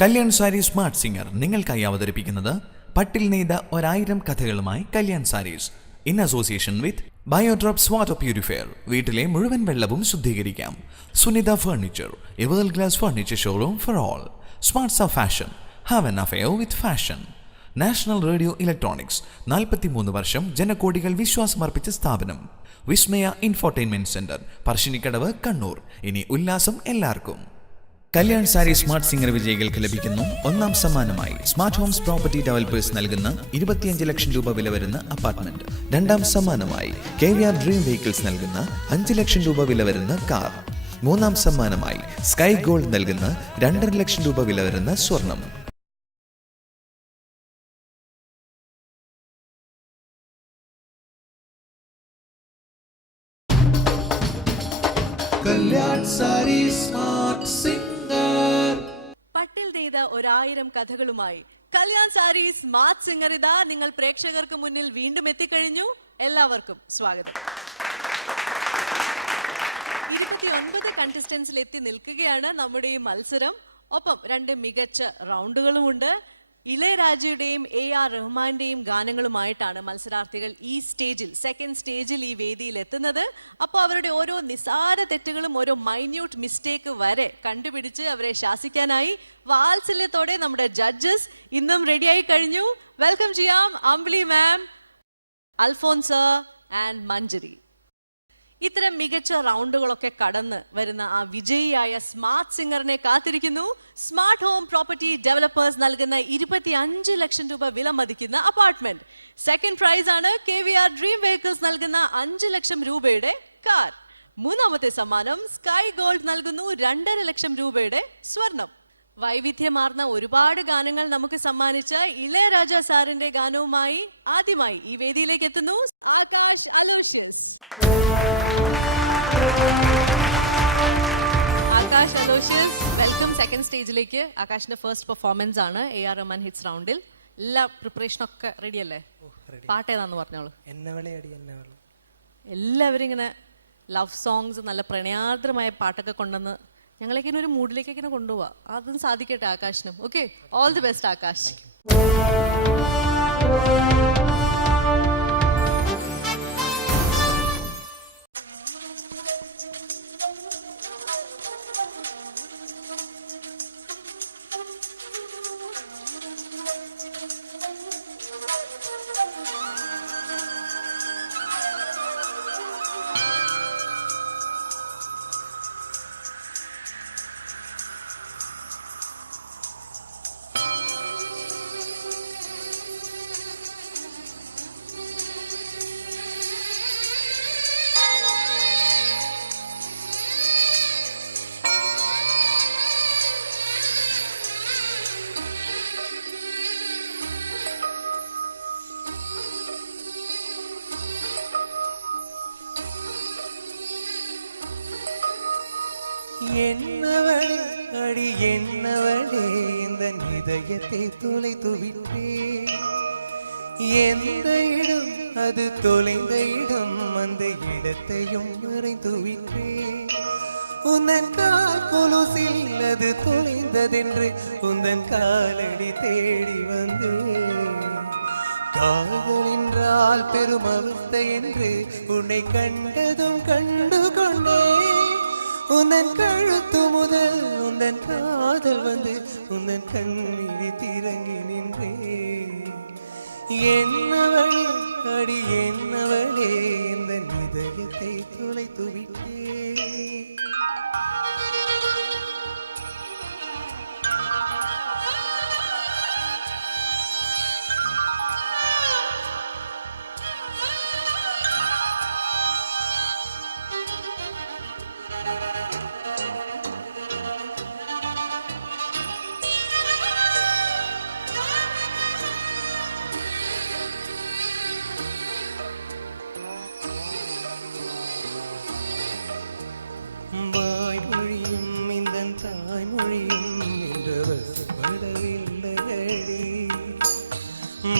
Kalyan saris smart singer നിങ്ങൾക്കായി അവതരിപ്പിക്കുന്നത് പട്ടിൽ നെയ്ത 1000 കഥകളുമായി Kalyan saris in association with Biodrops water purifier. വീട്ടിലെ മുഴുവൻ വെള്ളവും ശുദ്ധീകരിക്കാം. Sunitha furniture, a world class furniture showroom for all. Smarts of fashion, have an affair with fashion. National radio electronics, 43 വർഷം ജനകോടികൾ വിശ്വാസമർപ്പിച്ച സ്ഥാപനം. Vismaya infotainment centre, Parassinikkadavu, Kannur. ഇനി ഉല്ലാസം എല്ലാവർക്കും. കല്യാൺ സാരി സ്മാർട്ട് സിംഗർ വിജയികൾക്ക് ലഭിക്കുന്നു ഒന്നാം സമ്മാനമായി സ്മാർട്ട് ഹോംസ് പ്രോപ്പർട്ടി ഡെവലപ്പേഴ്സ് നൽകുന്ന 25 ലക്ഷം രൂപ വില വരുന്ന അപ്പാർട്ട്മെന്റ്. രണ്ടാം സമ്മാനമായി KVR ഡ്രീം വെഹിക്കിൾസ് നൽകുന്ന 5 ലക്ഷം രൂപ വില വരുന്ന കാർ. മൂന്നാം സമ്മാനമായി സ്കൈ ഗോൾഡ് നൽകുന്ന 2.5 ലക്ഷം രൂപ വില വരുന്ന സ്വർണം. Kalyan sari smart singer. പട്ടിൽ നെയ്ത 1000 കഥകളുമായി കല്യാൺ സാരി സ്മാർട്ട് സിംഗർ ഇതാ നിങ്ങൾ പ്രേക്ഷകർക്ക് മുന്നിൽ വീണ്ടും എത്തിക്കഴിഞ്ഞു. എല്ലാവർക്കും സ്വാഗതം. 29 കണ്ടസ്റ്റൻസിൽ എത്തി നിൽക്കുകയാണ് നമ്മുടെ ഈ മത്സരം. ഒപ്പം 2 മികച്ച റൗണ്ടുകളുമുണ്ട്. ഇളയരാജയുടെയും AR റഹ്മാന്റെയും ഗാനങ്ങളുമായിട്ടാണ് മത്സരാർത്ഥികൾ ഈ സ്റ്റേജിൽ, സെക്കൻഡ് സ്റ്റേജിൽ ഈ വേദിയിൽ എത്തുന്നത്. അപ്പോൾ അവരുടെ ഓരോ നിസാര തെറ്റുകളും ഓരോ മൈന്യൂട്ട് മിസ്റ്റേക്ക് വരെ കണ്ടുപിടിച്ച് അവരെ ശാസിക്കാനായി വാത്സല്യത്തോടെ നമ്മുടെ ജഡ്ജസ് ഇന്നും റെഡിയായി കഴിഞ്ഞു. വെൽക്കം ചെയ്യാം അമ്പിളി മാം, അൽഫോൻസ ആൻഡ് മഞ്ജരി. ഇത്തരം മികച്ച റൗണ്ടുകളൊക്കെ കടന്ന് വരുന്ന ആ വിജയിയായ സ്മാർട്ട് സിംഗറിനെ കാത്തിരിക്കുന്നു. സ്മാർട്ട് ഹോം പ്രോപ്പർട്ടി ഡെവലപ്പേഴ്സ് നൽകുന്ന 25 ലക്ഷം രൂപ വില മതിക്കുന്ന അപ്പാർട്ട്മെന്റ്. സെക്കൻഡ് പ്രൈസ് ആണ് KVR ഡ്രീം വെഹിക്കിൾസ് നൽകുന്ന 5 ലക്ഷം രൂപയുടെ കാർ. മൂന്നാമത്തെ സമ്മാനം സ്കൈ ഗോൾഡ് നൽകുന്നു 2.5 ലക്ഷം രൂപയുടെ സ്വർണം. വൈവിധ്യമാർന്ന ഒരുപാട് ഗാനങ്ങൾ നമുക്ക് സമ്മാനിച്ച ഇളയരാജ സാറിന്റെ ഗാനവുമായി ആദ്യമായി ഈ വേദിയിലേക്ക് എത്തുന്നു Akash Aloysius. Akash Aloysius, welcome second സ്റ്റേജിലേക്ക്. ആകാശിന്റെ ഫസ്റ്റ് പെർഫോമൻസ് ആണ് AR റഹ്മാൻ ഹിറ്റ്സ് റൗണ്ടിൽ. എല്ലാ പ്രിപ്പറേഷനൊക്കെ റെഡി അല്ലേ? പാട്ട് ഏതാന്ന് പറഞ്ഞോളൂ. എല്ലാവരും ഇങ്ങനെ ലവ് സോങ്സ്, നല്ല പ്രണയാർദ്രമായ പാട്ടൊക്കെ കൊണ്ടുവന്ന് ഞങ്ങളേക്ക് ഒരു മൂഡിലേക്ക് കൊണ്ടുപോവാ. അതും സാധിക്കട്ടെ ആകാശിനും. Okay, all the best Akash. என்னவளே அடி என்னவளே இந்த இதயத்தை தொலைத்து விட்டே. எந்த இடம் அது தொலைந்த இடம், அந்த இடத்தையும் மறைந்து விட்டே. உந்தன் கால் கொலுசில் அது தொலைந்ததென்று உந்தன் காலடி தேடி வந்தே. காதல் என்றால் பெரும் அவஸ்தை என்று உன்னை கண்டதும் கண்டு கொண்டே. உந்தன் கழுத்து முதல் உந்தன் காதல் வந்து உந்தன் கண்ணிழி திறங்கி நின்றே. என்னவளே அடி என்னவளே இந்த இதயத்தை தொலைத்து விட்டே.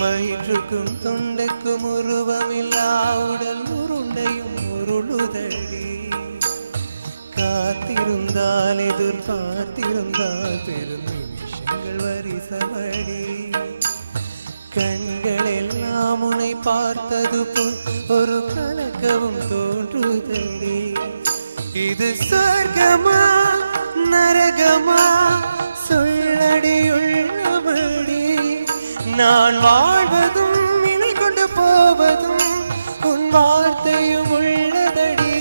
வயிற்றுக்கும் தொண்டைக்கும் உருவமில்லா உடல் உருண்டையும் உருளுதடி. காத்திருந்தால் எதிர்பார்த்திருந்தால் பெரும் நிமிஷங்கள் பார்த்தது போல் ஒரு கலக்கவும் தோன்றுதடி. இது சொர்க்கமா நரகமா சொல்லடி உள்ளபடி. நான் வாழ்வதும் இனி கொண்டு போவதும் உன் வார்த்தையும் உள்ளதடி.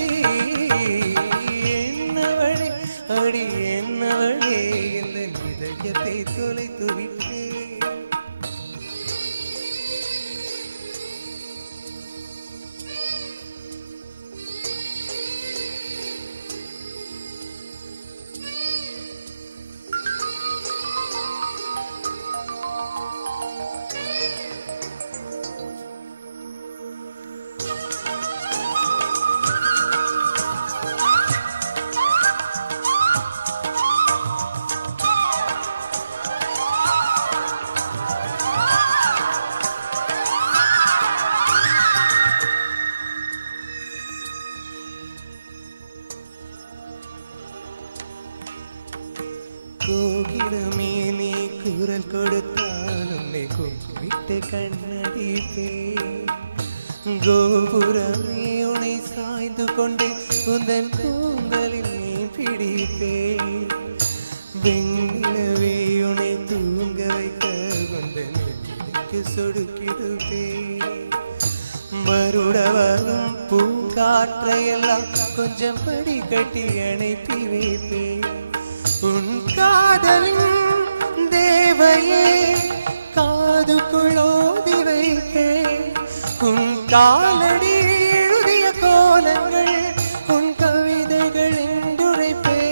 என்னவளே அடி என்னவளே இந்த இதயத்தை தொலைத்து விட்டே. கோகிடமே நீ குரல் கொடுத்தால் உன்னை கும்பிட்டு கண்ணடிப்பே. கோபுரமே உன்னை சாய்ந்து கொண்டு உந்தன் கூந்தலில் நீ பிடிப்பே. வெண்ணிலவே உன்னை தூங்க வைக்க உந்தன் நெஞ்சுக்கு சொடுக்கிடுப்பே. வருடவரும் பூங்காற்றையெல்லாம் கொஞ்சம் படி கட்டி அணைப்பி வைப்பே. உன் காதலின் தேவையே காதுக்குள் ஓதி வைப்பே. உன் காலடி எழுதிய கோலங்கள் உன் கவிதைகள் என்றுரைப்பே.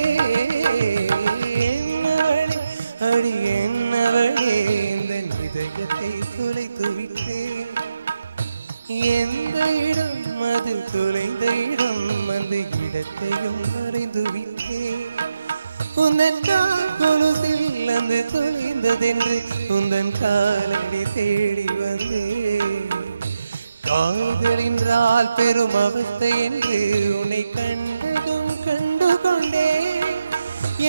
என்னவளே அடி என்னவளே இந்த இதயத்தை தொலைத்து விட்டே. எந்த இடம் அது தொலைந்த இடம் அந்த இடத்தையும் மறைந்து விட்டே. உந்தன் கொலுசில் அந்த தொலைந்ததென்று உந்தன் காலடி தேடி வந்தே. காதலின்றால் பெரும் அவஸ்தை என்று உன்னை கண்டதும் கண்டு கொண்டே.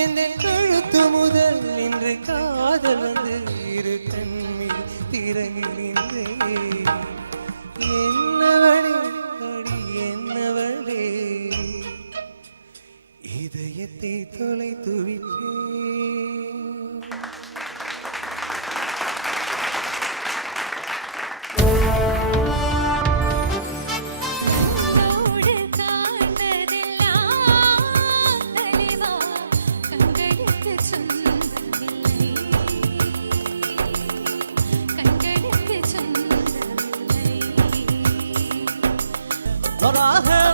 எந்த கழுத்து முதல் இன்று காதல் வந்து இரு கண்ணில் திறங்கி நின்றே. என்னவளே அடி என்னவளே இதயத்தை தொலைத்து விட்டே.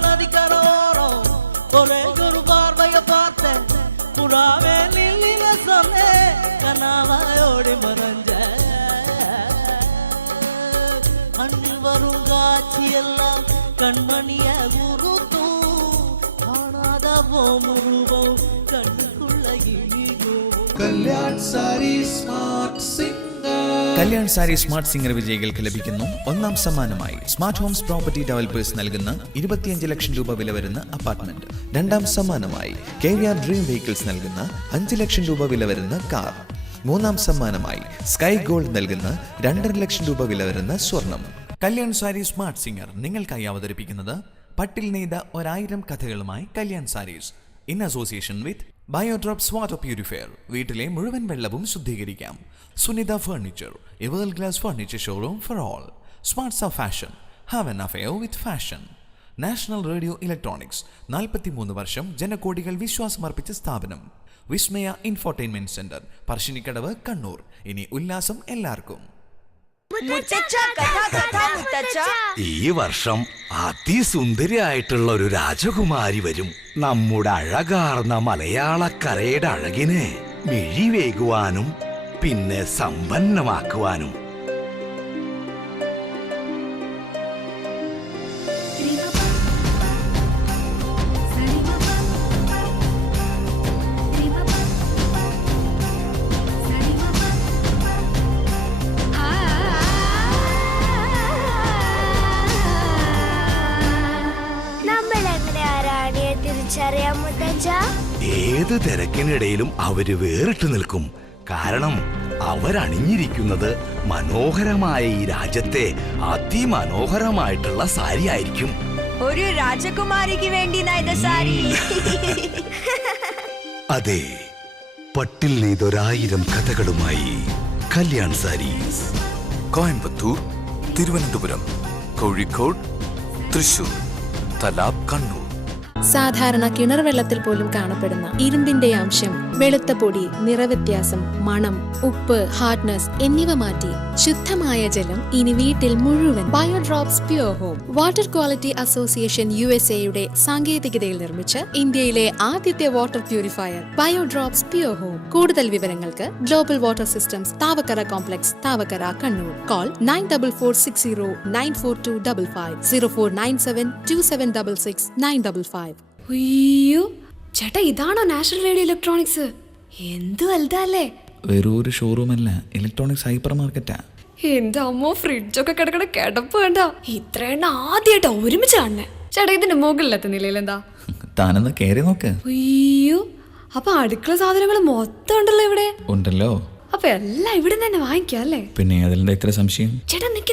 நதிக்கரோரம் ஒரே ஒரு பார்வைய பார்த்த புறாவே நில்லின சொன்ன கனாவாயோடி மறைஞ்ச. கண்ணில் வரும் காட்சி எல்லாம் கண்மணிய உருத்தும். காணாத போமுருவம் கண்ணுக்குள்ள இனியும். Kalyan Sarees Smart Singer. Kalyan sari smart singer വിജയികൾക്ക് ലഭിക്കുന്നു ഒന്നാം സമ്മാനമായി സ്മാർട്ട് ഹോംസ് പ്രോപ്പർട്ടി ഡെവലപ്പേഴ്സ് നൽകുന്ന 25 ലക്ഷം രൂപ വില വരുന്ന അപ്പാർട്ട്മെന്റ്. രണ്ടാം സമ്മാനമായി KVR ഡ്രീം വെഹിക്കിൾസ് നൽകുന്ന 5 ലക്ഷം രൂപ വില വരുന്ന കാർ. മൂന്നാം സമ്മാനമായി സ്കൈ ഗോൾഡ് നൽകുന്ന 2.5 ലക്ഷം രൂപ വില വരുന്ന സ്വർണം. കല്യാൺ സാരി സ്മാർട്ട് സിംഗർ നിങ്ങൾക്കായി അവതരിപ്പിക്കുന്നത് പട്ടിൽ നെയ്ത 1000 കഥകളുമായി Kalyan saris in association with Biodrops water purifier. വീട്ടിലെ മുഴുവൻ വെള്ളവും ശുദ്ധീകരിക്കാം. Sunitha furniture, a world class furniture showroom for all. Smarts of fashion, have an affair with fashion. National radio electronics, 43 വർഷം ജനകോടികൾ വിശ്വാസമർപ്പിച്ച സ്ഥാപനം. Vismaya infotainment centre, Parassinikkadavu, Kannur. ഇനി ഉല്ലാസം എല്ലാവർക്കും. ഈ വർഷം അതിസുന്ദരിയായിട്ടുള്ള ഒരു രാജകുമാരി വരും. നമ്മുടെ അഴകാർന്ന മലയാളക്കരയുടെ അഴകിനെ മിഴിവേകുവാനും പിന്നെ സമ്പന്നമാക്കുവാനും. ഏത് തിരക്കിനിടയിലും അവര് വേറിട്ട് നിൽക്കും. കാരണം അവരണിഞ്ഞിരിക്കുന്നത് മനോഹരമായ ഈ രാജ്യത്തെ അതിമനോഹരമായിട്ടുള്ള സാരി ആയിരിക്കും. ഒരു രാജകുമാരിക്ക് വേണ്ടി നെയ്ത സാരി. അതെ, പട്ടിൽ നെയ്തൊരായിരം കഥകളുമായി കല്യാൺ സാരീസ്. കോയമ്പത്തൂർ, തിരുവനന്തപുരം, കോഴിക്കോട്, തൃശൂർ, തലാബ്, കണ്ണൂർ. സാധാരണ കിണർ വെള്ളത്തിൽ പോലും കാണപ്പെടുന്ന ഇരുമ്പിന്റെ അംശം, വെളുത്ത പൊടി, നിറവ്യത്യാസം, മണം, ഉപ്പ്, ഹാർഡ്നെസ് എന്നിവ മാറ്റി ശുദ്ധമായ ജലം ഇനി വീട്ടിൽ മുഴുവൻ. Biodrops pure home water quality association USA-യുടെ സാങ്കേതികതയിൽ നിർമ്മിച്ച് ഇന്ത്യയിലെ ആദ്യത്തെ water purifier Biodrops pure home. കൂടുതൽ വിവരങ്ങൾക്ക് global water systems, Thavakkara complex, Thavakkara, Kannur. Call 9446094255 04972766 അയ്യോ ചേട്ടാ, ഇതാണോ നാഷണൽ റേഡിയോ ഇലക്ട്രോണിക്സ്? എന്ത് വലുതല്ലേ. വെറും ഒരു ഷോറൂമല്ല, ഇലക്ട്രോണിക്സ് ഹൈപ്പർ മാർക്കറ്റാ. എന്റെ അമ്മ, ഫ്രിഡ്ജൊക്കെ കിടക്കണ കിടപ്പ് വേണ്ട. ഇത്രയെണ്ണ ആദ്യമായിട്ടാ ഒരുമിച്ച് കാണണേ. ചേട്ടാ, ഇതിന്റെ മുകളിലത്തെ നിലയിൽ എന്താ? താനൊന്ന് കയറി നോക്ക്. അയ്യോ, അപ്പൊ അടുക്കള സാധനങ്ങൾ മൊത്തം ഉണ്ടല്ലോ ഇവിടെ. ഉണ്ടല്ലോ. അപ്പൊ എല്ലാം ഇവിടെ തന്നെ വാങ്ങിക്കാം അല്ലേ? പിന്നെ അതിലെന്താ ഇത്ര സംശയം? ചേട്ടാ നിക്ക്.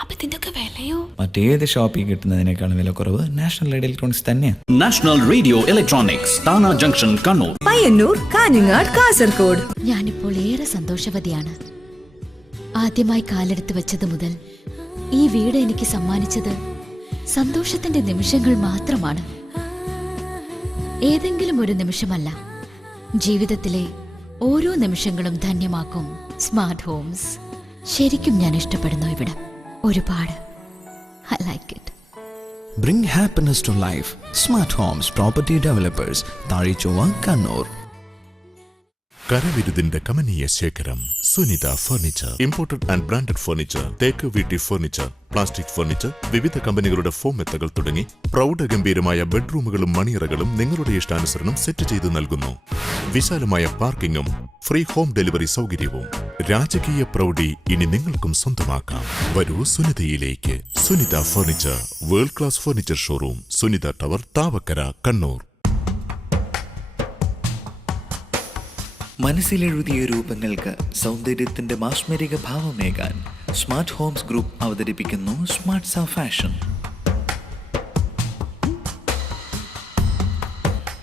അപ്പൊ ഇതിന്റെ ഒക്കെ വിലയോ? മറ്റേത് ഷോപ്പിൽ കിട്ടുന്നതിനേക്കാളും വില കുറവ് നാഷണൽ റേഡിയോ ഇലക്ട്രോണിക്സ് തന്നെയാണ്. National radio electronics, Thana junction, Kannur. Payyanur, Kanhangad, Kasaragod. ഞാനിപ്പോൾ ഏറെ സന്തോഷവതിയാണ്. ആദ്യമായി കാലെടുത്ത് വെച്ചത് മുതൽ ഈ വീട് എനിക്ക് സമ്മാനിച്ചത് സന്തോഷത്തിന്റെ നിമിഷങ്ങൾ മാത്രമാണ്. ഏതെങ്കിലും ഒരു നിമിഷമല്ല, ജീവിതത്തിലെ ഓരോ നിമിഷങ്ങളും ധന്യമാക്കും സ്മാർട്ട് ഹോംസ്. ശരിക്കും ഞാൻ ഇഷ്ടപ്പെടുന്നു ഇവിടം ഒരുപാട്. I like it. Bring happiness to life. Smart Homes Property Developers, Thazhechovva, Kannur. കരവിരുതിന്റെ കമനീയ ശേഖരം Sunitha furniture. Imported and branded furniture, തേക്ക് വീട്ടി ഫർണിച്ചർ, പ്ലാസ്റ്റിക് ഫർണിച്ചർ, വിവിധ കമ്പനികളുടെ ഫോം മെത്തകൾ തുടങ്ങി പ്രൗഢഗംഭീരമായ ബെഡ്റൂമുകളും മണിയറകളും നിങ്ങളുടെ ഇഷ്ടാനുസരണം സെറ്റ് ചെയ്തു നൽകുന്നു. വിശാലമായ പാർക്കിംഗും ഫ്രീ ഹോം ഡെലിവറി സൗകര്യവും. രാജകീയ പ്രൗഢി ഇനി നിങ്ങൾക്കും സ്വന്തമാക്കാം. വരൂ സുനിതയിലേക്ക്. Sunitha furniture, world class furniture showroom, Sunitha tower, Thavakkara, Kannur. മനസ്സിലെഴുതിയ രൂപങ്ങൾക്ക് സൗന്ദര്യത്തിന്റെ മാസ്മരിക ഭാവമേകാൻ സ്മാർട്ട് ഹോംസ് ഗ്രൂപ്പ് അവതരിപ്പിക്കുന്നു സ്മാർട്ട് സാ ഫാഷൻ.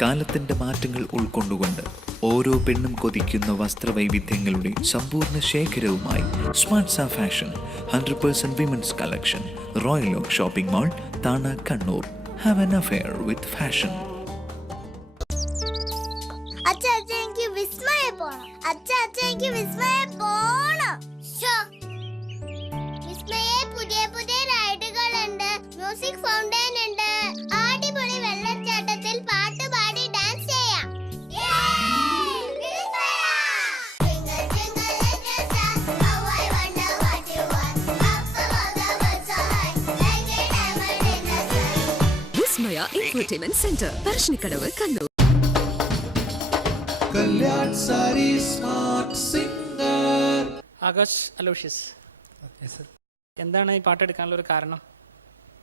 കാലത്തിന്റെ മാറ്റങ്ങൾ ഉൾക്കൊണ്ടുകൊണ്ട് ഓരോ പെണ്ണും കൊതിക്കുന്ന വസ്ത്രവൈവിധ്യങ്ങളുടെ സമ്പൂർണ്ണ ശേഖരവുമായി സ്മാർട്ട് സാ fashion 100% women's collection. Royal oak shopping mall, Thana, Kannur. Have an affair with fashion. പുതിയ പുതിയ റൈഡുകളുണ്ട്, മ്യൂസിക് ഫൗണ്ടൈൻ ഉണ്ട്, അടിപൊളി വെള്ളച്ചാട്ടത്തിൽ പാട്ട് പാടി ഡാൻസ് ചെയ്യാം. Vismaya entertainment centre, Parassinikkadavu, Kannur. Kalyan saris smart singer. Akash Aloysius, എന്താണ് ഈ പാട്ട് എടുക്കാനുള്ള ഒരു കാരണം?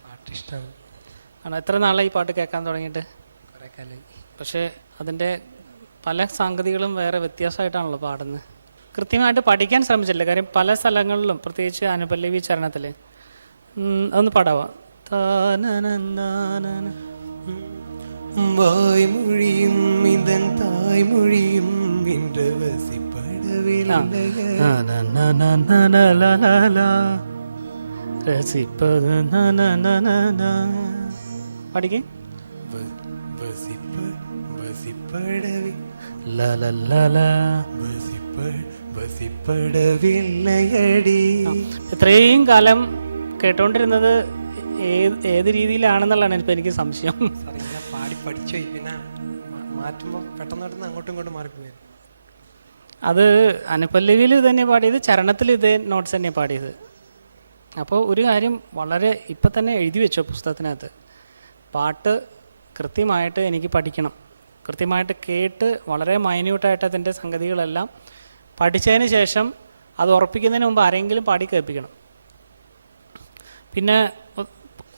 പാട്ട് ഇഷ്ടമാണ്. ആണോ? എത്ര നാളായി ഈ പാട്ട് കേൾക്കാൻ തുടങ്ങിയിട്ട്? കുറേ കാലമായി. പക്ഷേ അതിൻ്റെ പല സംഗതികളും വേറെ വ്യത്യാസമായിട്ടാണല്ലോ പാടുന്നത്. കൃത്യമായിട്ട് പഠിക്കാൻ ശ്രമിച്ചില്ല. കാര്യം പല സ്ഥലങ്ങളിലും, പ്രത്യേകിച്ച് അനുപല്ലവി ചരണത്തിൽ. അതൊന്ന് പാടാവാം. വായ്മൊഴിയും ഇതൻ തായ്മൊഴിയും ഇன்று വസിപ്പടവില്ല. പഠിക്കേ. വസിപ്പടവി വസിപ്പടവില്ലയടി. ഇത്രയും കാലം കേട്ടോണ്ടിരുന്നത് ഏത് രീതിയിലാണെന്നുള്ളതാണ് ഇപ്പം എനിക്ക് സംശയം. പാടി പഠിച്ചുപോയി, പിന്നെ മാറ്റുമ്പോൾ പെട്ടെന്ന് അങ്ങോട്ടും ഇങ്ങോട്ടും മാറിപ്പോയി. അത് അനുപല്ലവിയിൽ തന്നെ പാടിയത്, ചരണത്തിൽ ഇതേ നോട്ട്സ് തന്നെ പാടിയത്. അപ്പോൾ ഒരു കാര്യം വളരെ ഇപ്പം തന്നെ എഴുതി വെച്ചോ പുസ്തകത്തിനകത്ത്, പാട്ട് കൃത്യമായിട്ട് എനിക്ക് പഠിക്കണം, കൃത്യമായിട്ട് കേട്ട് വളരെ മൈന്യൂട്ടായിട്ട് അതിൻ്റെ സംഗതികളെല്ലാം പഠിച്ചതിന് ശേഷം അത് ഉറപ്പിക്കുന്നതിന് മുമ്പ് ആരെങ്കിലും പാടി കേൾപ്പിക്കണം. പിന്നെ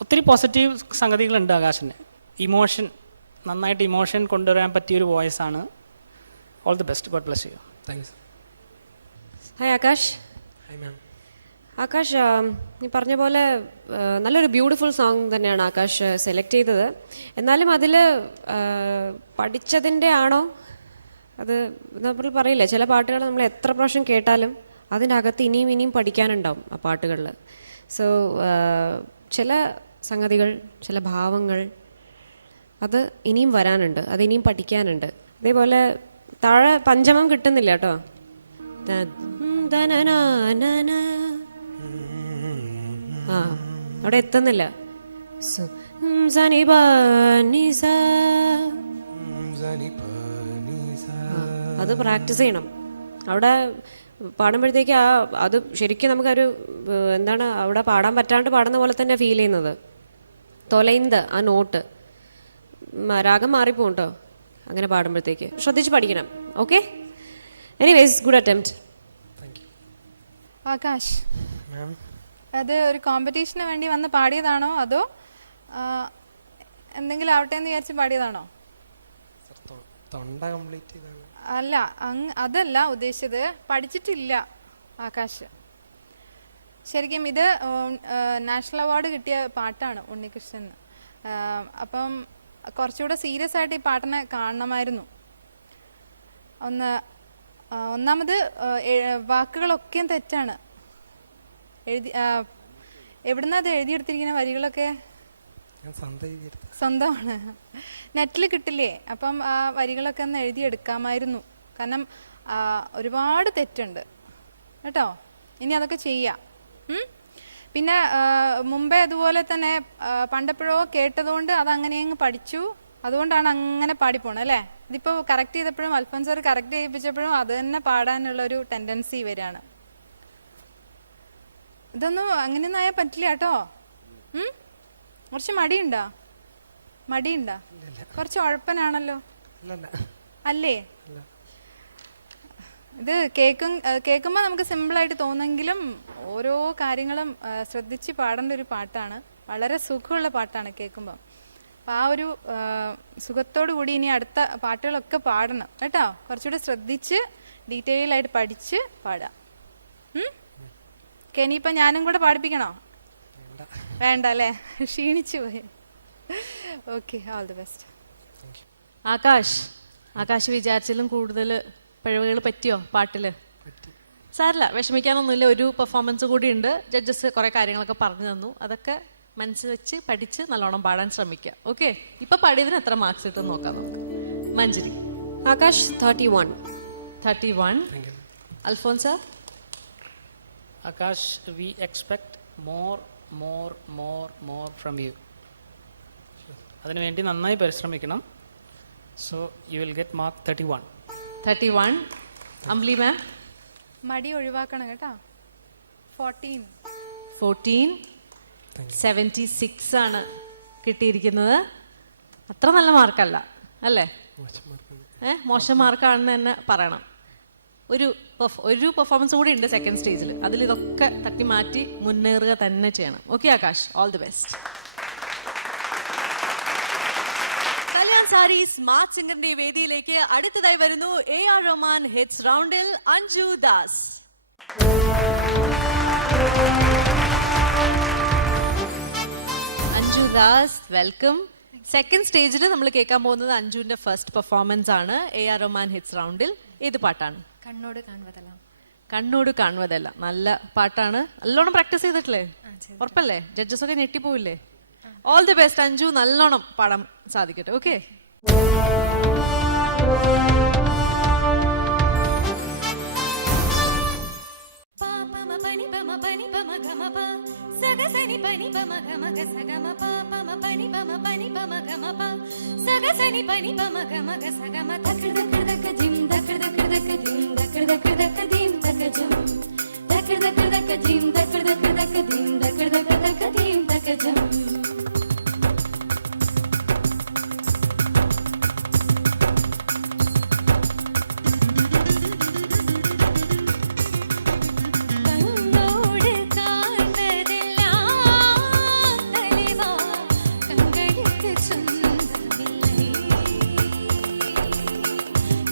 ഒത്തിരി പോസിറ്റീവ് സംഗതികളുണ്ട് ആകാശിന്. ഇമോഷൻ, നന്നായിട്ട് ഇമോഷൻ കൊണ്ടുവരാൻ പറ്റിയൊരു വോയിസാണ്. All the best. God bless you. Thank you sir. Hi Akash. Hi ma'am. Akash, നീ പറഞ്ഞ പോലെ നല്ലൊരു ബ്യൂട്ടിഫുൾ സോങ് തന്നെയാണ് ആകാശ് സെലക്ട് ചെയ്തത്. എന്നാലും അതിൽ പഠിച്ചതിൻ്റെ ആണോ? അത് നമ്മൾ പറയില്ലേ, ചില പാട്ടുകൾ നമ്മൾ എത്ര പ്രാവശ്യം കേട്ടാലും അതിൻ്റെ അകത്ത് ഇനിയും ഇനിയും പഠിക്കാനുണ്ടാവും ആ പാട്ടുകളിൽ. സോ ചില സംഗതികൾ, ചില ഭാവങ്ങൾ അത് ഇനിയും വരാനുണ്ട്, അത് ഇനിയും പഠിക്കാനുണ്ട്. അതേപോലെ താഴെ പഞ്ചമം കിട്ടുന്നില്ല കേട്ടോ. ആ അവിടെ എത്തുന്നില്ല. അത് പ്രാക്ടീസ് ചെയ്യണം. അവിടെ പാടുമ്പോഴത്തേക്ക് അത് ശരിക്കും നമുക്കൊരു എന്താണ് അവിടെ പാടാൻ പറ്റാണ്ട് പാടുന്ന പോലെ തന്നെ ഫീൽ ചെയ്യുന്നത്. തൊലൈന്ത് ആ നോട്ട് രാഗം മാറിപ്പോകും കേട്ടോ അങ്ങനെ പാടുമ്പോഴത്തേക്ക്. ശ്രദ്ധിച്ച് പഠിക്കണം. Okay, anyways good attempt. Akash, അത് ഒരു കോമ്പറ്റീഷന് വേണ്ടി വന്ന് പാടിയതാണോ അതോ എന്തെങ്കിലും ആവട്ടെ എന്ന് വിചാരിച്ച് പാടിയതാണോ? അല്ല, അതല്ല ഉദ്ദേശിച്ചത്. പഠിച്ചിട്ടില്ല ആകാശ്. ശരിക്കും ഇത് നാഷണൽ അവാർഡ് കിട്ടിയ പാട്ടാണ് ഉണ്ണികൃഷ്ണന്. അപ്പം കുറച്ചുകൂടെ സീരിയസ് ആയിട്ട് ഈ പാട്ടിനെ കാണണമായിരുന്നു. ഒന്നാമത് വാക്കുകളൊക്കെയും തെറ്റാണ്. എവിടുന്നാ അത് എഴുതിയെടുത്തിരിക്കുന്ന വരികളൊക്കെ? സ്വന്തമാണ്. നെറ്റിൽ കിട്ടില്ലേ? അപ്പം ആ വരികളൊക്കെ ഒന്ന് എഴുതിയെടുക്കാമായിരുന്നു. കാരണം ഒരുപാട് തെറ്റുണ്ട് കേട്ടോ. ഇനി അതൊക്കെ ചെയ്യാം. പിന്നെ മുമ്പേ അതുപോലെ തന്നെ പണ്ടെപ്പോഴോ കേട്ടതുകൊണ്ട് അത് അങ്ങനെ അങ്ങ് പഠിച്ചു. അതുകൊണ്ടാണ് അങ്ങനെ പാടിപ്പോണത് അല്ലേ? ഇതിപ്പോൾ കറക്റ്റ് ചെയ്തപ്പോഴും അൽഫോൻസ് സാർ കറക്റ്റ് ചെയ്യിപ്പിച്ചപ്പോഴും അത് തന്നെ പാടാനുള്ളൊരു ടെൻഡൻസി വരികയാണ്. ഇതൊന്നും അങ്ങനെയൊന്നും ആയാൽ പറ്റില്ല കേട്ടോ. കുറച്ച് മടിയുണ്ടോ? കുറച്ച് ഉഴപ്പനാണല്ലോ അല്ലേ? ഇത് കേൾക്കുമ്പോൾ നമുക്ക് സിമ്പിളായിട്ട് തോന്നെങ്കിലും ഓരോ കാര്യങ്ങളും ശ്രദ്ധിച്ച് പാടേണ്ട ഒരു പാട്ടാണ്. വളരെ സുഖമുള്ള പാട്ടാണ് കേൾക്കുമ്പോൾ. അപ്പം ആ ഒരു സുഖത്തോടു കൂടി ഇനി അടുത്ത പാട്ടുകളൊക്കെ പാടണം കേട്ടോ. കുറച്ചുകൂടി ശ്രദ്ധിച്ച് ഡീറ്റെയിൽ ആയിട്ട് പഠിച്ച് പാടാം. ഇനിയിപ്പം ഞാനും കൂടെ പാടിപ്പിക്കണോ? വേണ്ട അല്ലേ? ക്ഷീണിച്ചു പോയി. Okay, all the best. Akash വിചാരിച്ചാലും കൂടുതൽ പിഴവുകൾ പറ്റിയോ പാട്ടിൽ? സാരില്ല, വിഷമിക്കാനൊന്നുമില്ല. ഒരു പെർഫോമൻസ് കൂടി ഉണ്ട്. ജഡ്ജസ് കുറേ കാര്യങ്ങളൊക്കെ പറഞ്ഞു തന്നു. അതൊക്കെ മനസ്സിൽ വെച്ച് പഠിച്ച് നല്ലോണം പാടാൻ ശ്രമിക്കുക. ഓക്കെ, ഇപ്പൊ പാടിയതിന് എത്ര മാർക്സ് കിട്ടും നോക്കാം നമുക്ക്. മഞ്ജരി. Akash 31. Alphonsa? Akash, we expect more from you. അതിനുവേണ്ടി നന്നായി പരിശ്രമിക്കണം. So you will get mark 31. Ambli മാം? മടി ഒഴിവാക്കണം കേട്ടോ. 14. 76 ആണ് കിട്ടിയിരിക്കുന്നത്. അത്ര നല്ല മാർക്കല്ല അല്ലേ? മോശം മാർക്കാണെന്ന് തന്നെ പറയണം. ഒരു പെർഫോമൻസ് കൂടി ഉണ്ട് സെക്കൻഡ് സ്റ്റേജിൽ. അതിൽ ഇതൊക്കെ തട്ടി മാറ്റി മുന്നേറുക തന്നെ ചെയ്യണം. Okay Akash, all the best. Kalyan sari smart സിംഗറിന്റെ വേദിയിലേക്ക് അടുത്തതായി വരുന്നു AR റഹ്മാൻ ഹിറ്റ്സ് റൗണ്ടിൽ അഞ്ജു ദാസ്. അഞ്ജു ദാസ്, വെൽക്കം. സെക്കൻഡ് സ്റ്റേജിൽ നമ്മൾ കേൾക്കാൻ പോകുന്നത് അഞ്ജുവിന്റെ ഫസ്റ്റ് പെർഫോമൻസ് ആണ് AR റഹ്മാൻ ഹിറ്റ്സ് റൗണ്ടിൽ. ഏത് പാട്ടാണ്? കണ്ണോട് കാണുവതല്ല. നല്ല പാട്ടാണ്. നല്ലോണം പ്രാക്ടീസ് ചെയ്തിട്ടില്ലേ? ഉറപ്പല്ലേ? ജഡ്ജസ് ഒക്കെ ഞെട്ടിപ്പോവില്ലേ? ഓൾ ദി ബെസ്റ്റ് അഞ്ജു, നല്ലോണം പാടാൻ സാധിക്കട്ടെ. ഓക്കെ.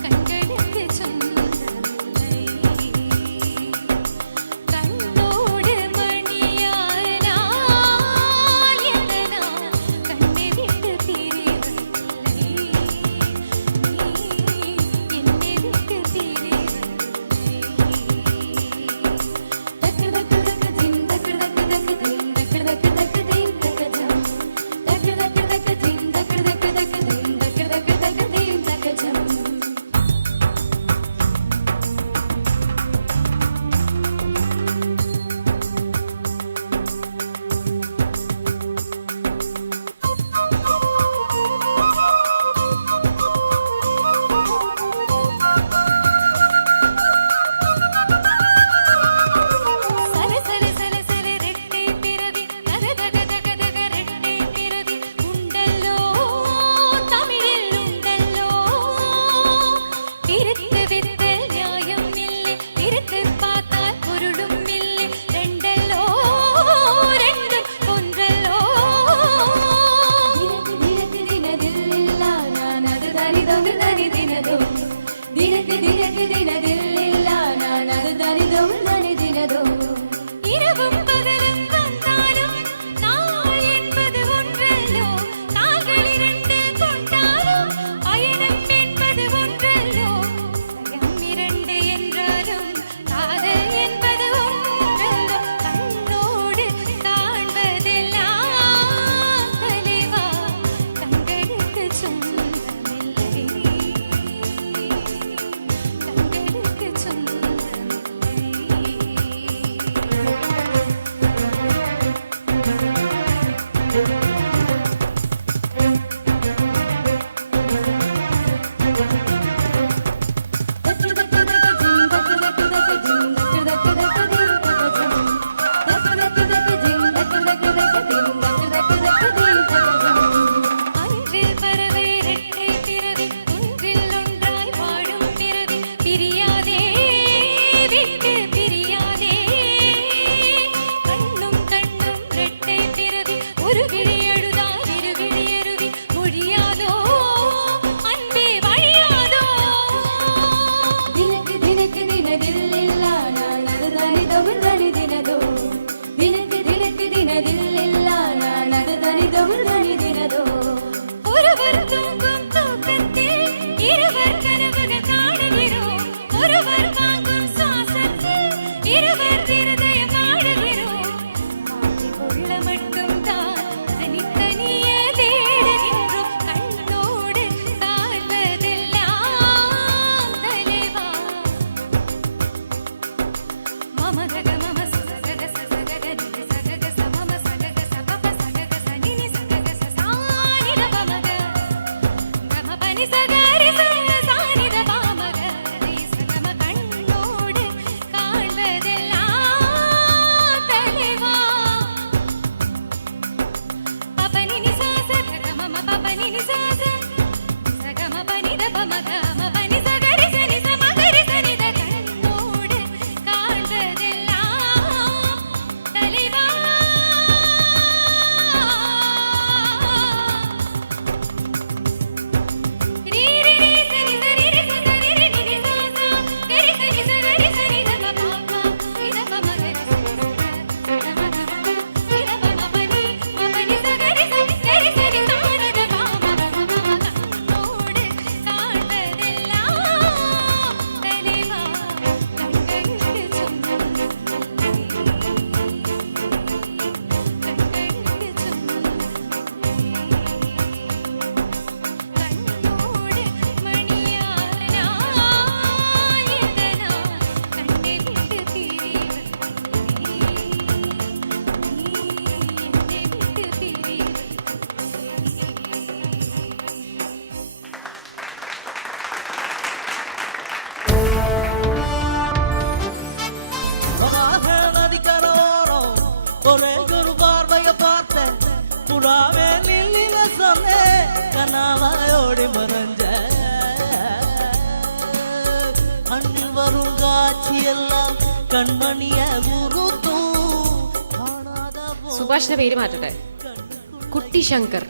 കണ്ണോട് விழிக்கு பிரியாதே கண்ணும் கண்ணும் ரெட்டை பிறவி ஒரு விழி எழுதால் இரு விழி எருவி மொழியாதோ அன்பே வழியாதோ தினக்கு தினக்கு தினதில்லில்ல நான் நடுதனி தவிர்தனி தினதோ தினக்கு தினக்கு தினதில்லில்ல நான் நடுதனி தவிர்தனி தினதோ ஒருவர் தூங்கும் தூக்கத்தில் இருவர் கனவுகள் காணுகிறோம் ஒருவர் வாங்கும் சுவாசத்தில் இருவர் இருதயம் நாடுகிறோம் உள்ள மட்டும் தான் தனித்தனியே தேடுகின்றோம் கண்ணோடு காண்பதெல்லாம் தலைவா மமதக மம சகக சகக நிதி சகக சமம சகக சபப சகக சனினி சகக சானித பமக கம பனி சகரி சானித பமக சகம கண்ணோடு காண்பதெல்லாம் தலைவா பபனி நிசாச கமம பபனி நிசாச சகம பனித பமக மபனி சகரி சனி சமகரி சனித கண்ணோடு காண்பதெல்லாம் தலைவா ரீ ரீ ரீ சனி சரி ரி சரி ரி நிதி சாசா கரி சனி சகரி சனி தம பாபா இத பமகரி இத பம பனி மபனி சகரி சனி கரி சனி சானித பாபா கண்ணோடு காண்பதெல்லாம் தலைவா கண்களுக்கு கண்ணோடு மணியாரனா இதனா கண்ணை விட்டு பிரிவது என்னை விட்டு பிரிவது நதிக்கரோரம் ஒரே ஒரு பார்வைய பார்த்தேன் புறாவே நில்லின சொன்னேன் கனாவாயோடி மறைஞ்ச கண்ணில் வரும் காட்சி எல்லாம் கண்மணிய உருத்தும் സുഭാഷിന്റെ പേര് മാറ്റട്ടെ കുട്ടി ശങ്കർ